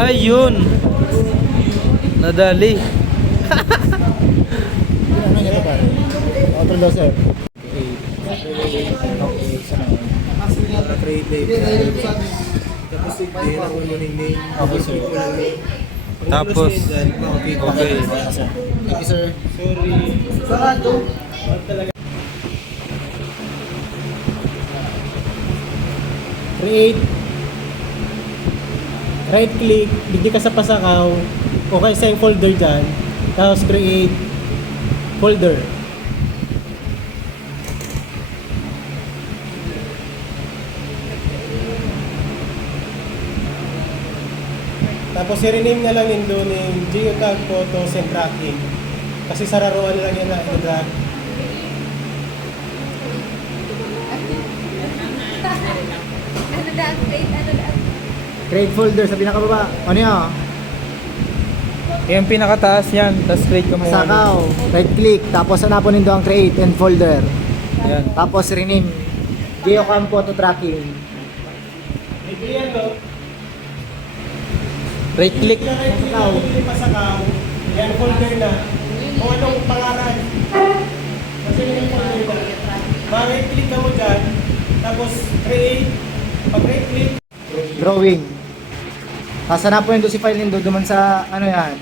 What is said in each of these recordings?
Ayun. Nadali. Ano niya ito pare? Outro daw sir. Okay sir. Tapos, okay. Thank you sir. Create. Right click, bigyan ka sa pasakaw o kaya sa yung folder dyan. Tapos create folder. Tapos i-rename na lang yun doon yung geotag photos and tracking. Kasi sa raruan lang yan na i-drag. Ano lang, ano lang. Create folder sa pinakababa. Ano yun? Yung pinakataas yan, tapos create ka mo. Pasakaw. Right click. Tapos hanapin nito ang create and folder. Yan. Tapos rename. Geocam photo tracking. Ito yan, no? Right click. Pasakaw. Pasakaw. Yan, folder na. Kung anong pangalan. Kasi yung folder na. Ma-right-click ka mo dyan. Tapos, create. Pag right-click. Drawing. Tapos hanapin nito si file nito duman sa ano yan.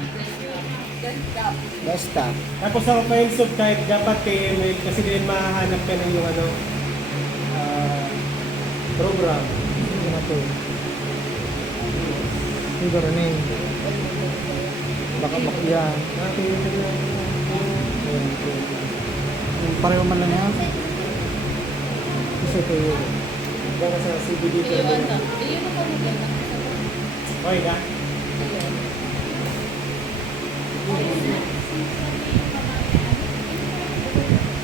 Desktop. Tapos ang file sub type dapat KML kasi din mahahanap ka ng yung ano, program. Ano na to? Ito rin. Baka makyan. Pareho man lang yan. Isa ito yun. Baka sa CBD terminal. Okay ka?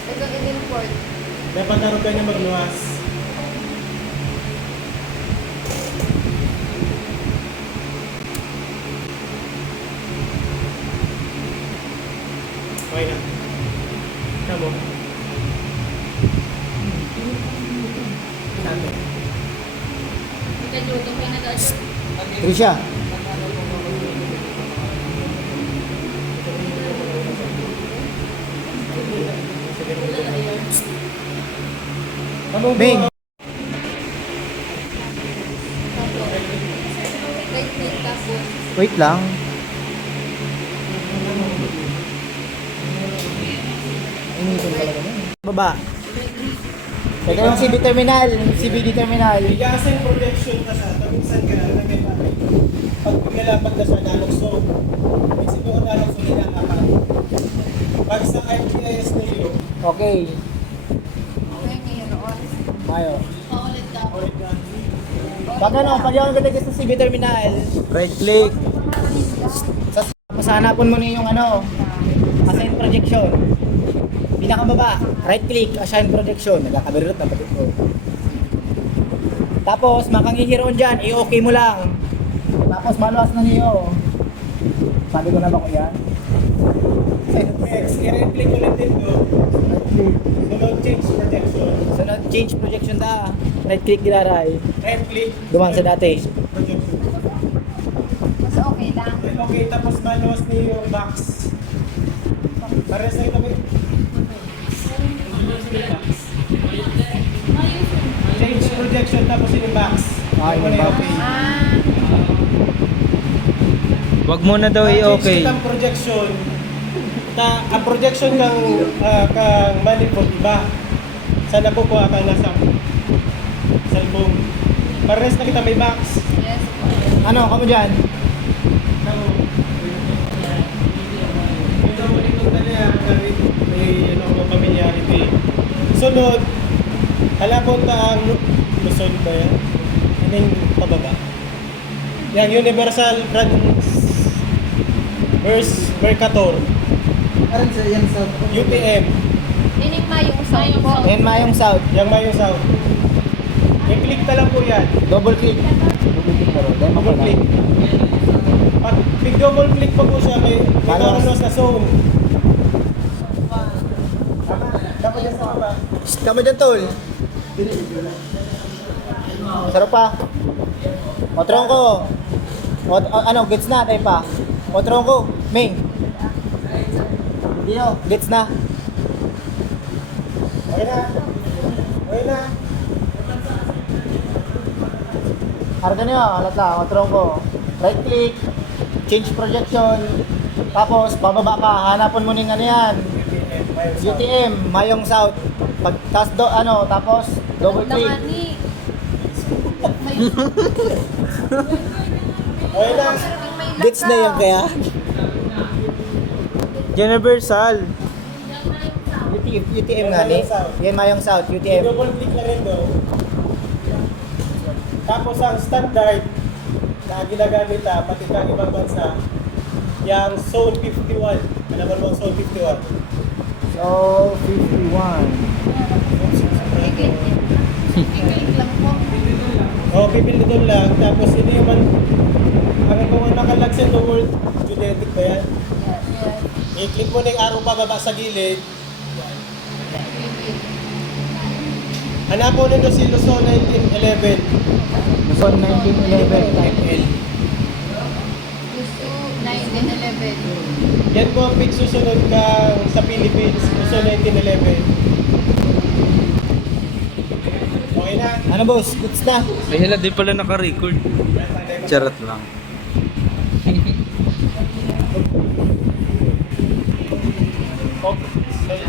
Ito in-import. Dapat naroon ka niya magluwas. Okay na. Kamo. Sabi. Ikadudong ka na guys. Trisha. Kamo Bing. Right click tapos. Wait lang. Baba. Teka lang CB terminal. CBD terminal. Igasan protection ka sa tapusan ka na may pare. Pag nilapag na sa nalokso, may siguro nalokso nila apat. Pag sa RGIS na yun, Okay. Okay, mayroon. Mayo. Paulit ka. ulit na. Pag ano, pag yung ganda sa CB terminal, Right click. sa hanapon mo na yung ano, assign projection. Pinakababa, right click, assign projection. Nagkakabirot na pati ko. Tapos, makangihiroon dyan, i-okay mo lang. Tapos, maluwas na niyo. Sabi ko na ba ko yan? Next, i-replicate ulit dito. Right click. Sunod, change protection. Sunod, change projection ta. Right click, dilaray. Right click. Dumaan sa dati. Projection. Mas okay lang. Okay, tapos maluwas niyo yung box. Para sa ito, change projection tapos yung box. Ah, yung box. Ah, Wag mo na daw i-okay. Change kitang projection. Ang projection kang manifold iba. Sana po po ang nasa cellphone. Pares na kita may box. yes. Ano, kamo dyan? Ito mo nito talaga may familiarity. Sunod, halapon na ang Luzon ba yan? Ano yung pababa? Yan, Universal Mercator. Aran sa yan sa UTM. Ining yung sound po. Yan mayong south. Yang Mayong South. I-click na lang po yan. Double click. Double click na rin. Dahil Double click. Pag double click pa po siya, may Coronos na zone. Dapat yan sa baba. Tama dyan, tol. Sarap pa. O, tronco. Ano, gets na, tayo pa. O, tronco, Ming. Dio, gets na. Okay na. Okay na. Harga niyo, alat lang, o, tronco. Right click, change projection. Tapos, bababa ka, hanapon mo ng ano yan. UTM, Mayong South. Pag, tapos, double click. Damani. May Okay na. Gets na yan kaya? Universal. UTM nga ni. Yan Mayong South, UTM. Double click na rin doon. Tapos ang standard na ginagamit pati sa ibang bansa, yung Zone 51. Alam mo ang Zone 51? So, 51. Kiklik lang po. O, pipindutin lang. Tapos hindi naman, ang kung nakalag sa word, genetic ba yan? I-click mo na yung arrow pababa sa gilid. Hanapon nito si Luzon 1911. Luzon 1911. ML. Gusto 1911. Yan po ang page susunod ka sa Philippines, Luzon 1911. Okay na? Ano boss, goods na? Ay, hala, di pala naka-record. Charot lang.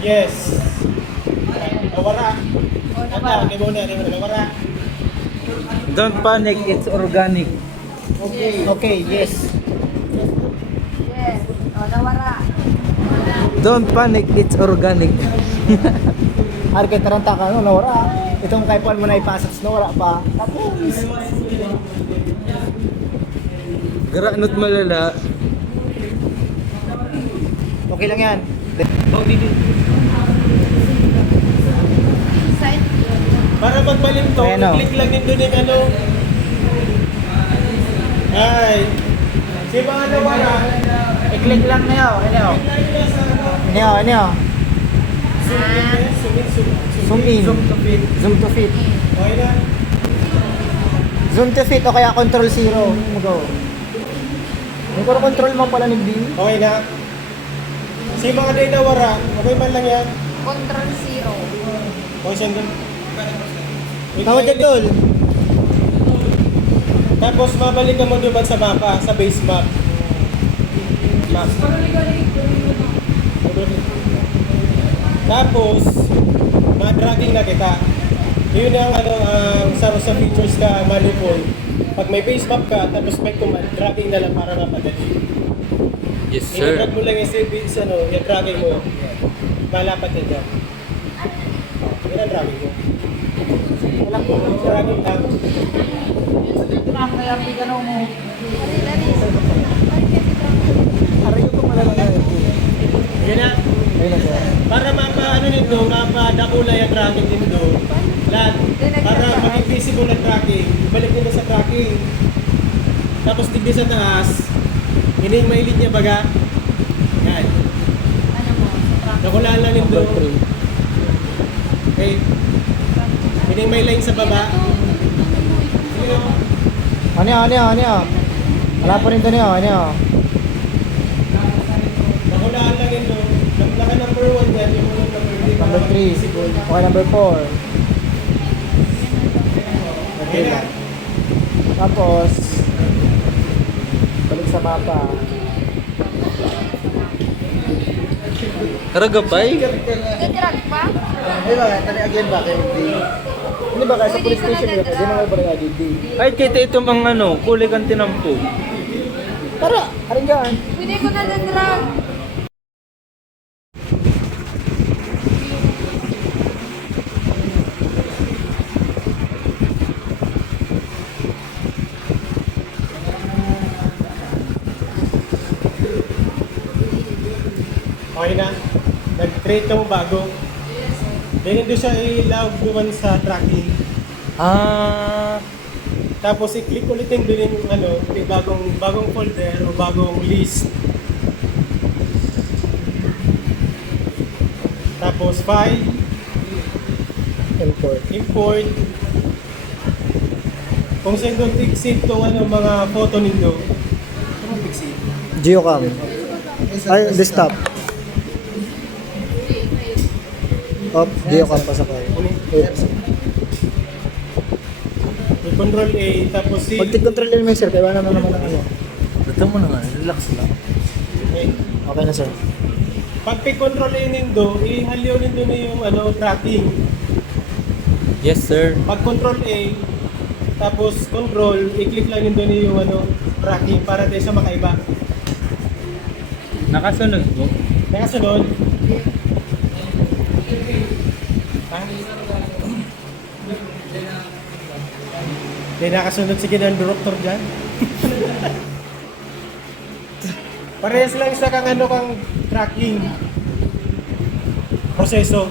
Yes. Nawara. O, Ano? nawara. Okay muna. Nawara. Don't panic, it's organic. Okay, yes. Yes. O, nawara. Don't panic, it's organic. Arke, taranta ka, no, nawara. Itong kaipuan mo na ipasok, nawara pa. Tapos, Garanot malala. okay lang yan. Inside. Para magbalik to, Ayan, oh. click lang din doon yung ano. Ay. Si mga nawara. I-click lang na yun, ano? Ano? Zoom in. Zoom to fit. Okay na. Zoom to fit o kaya control 0. Go. Yung control mo pala ni B. Okay na. Si mga day nawara, okay man lang yan. Control 0. Okay siya doon. Tawad dyan, Dol. Tapos mabalik ka mo doon sa mapa, sa base map. Map. Tapos, ma-dragging na kita. Yun ang ang sa features ka manipul. Pag may base map ka, tapos may command, dragging na lang para mapadali. Yes, I-drag mo lang yung base, i-dragging mo. Malapat yan dyan. Yun ang dragging mo. Dragging lang. Aray ko pala lang yan. Yan na. Ayun na siya. Para ano nito, mapadakula yung tracking nito. Lahat. Para maging visible ang tracking. Ibalik nila sa tracking. Tapos tignan sa taas. Hindi yung mailid niya baga. Yan. Ano mo? Nakulaan lang nito. Okay. Hindi yung may line sa baba. Sige o. Ano? Wala pa rin doon yun, ano? Nakulaan lang ito. Naka number 1 yan. Yung Number 3. visible. Okay, number 4. Okay Yan na. lang. Tapos, balik sa mapa. Karagapay? Gadrag pa? Ay ba, tani again ba kayo? Hindi ba kaya sa police station nila, hindi mga ba rin hindi. Ay, kita itong ang ano, kulay kang tinampo. Tara, arin dyan. Pwede ko na gadrag. Okay na. Nag-create ka mo bago. Then doon siya i-log naman sa tracking. Ah, Tapos i-click ulit yung doon yung yung bagong folder o bagong list. Tapos file, Import. import. Kung saan doon save to mga photo nindo, Geocam. Ay, desktop. Op, Geocam pa sa kayo. Yung control A, tapos C. Pag-control yun, sir, kaya naman ang ano. Ito mo na nga, relax lang. Okay. Okay na, sir. Pag control A nindo, ihalyo nindo na yung tracking. Yes, sir. Pag control A, tapos control, i-click lang nindo na yung tracking para tayo sa makaiba. Nakasunod po. Nakasunod. Ha? Hindi nakasunod sige ng director dyan. Parehas lang sa kang kang tracking proseso.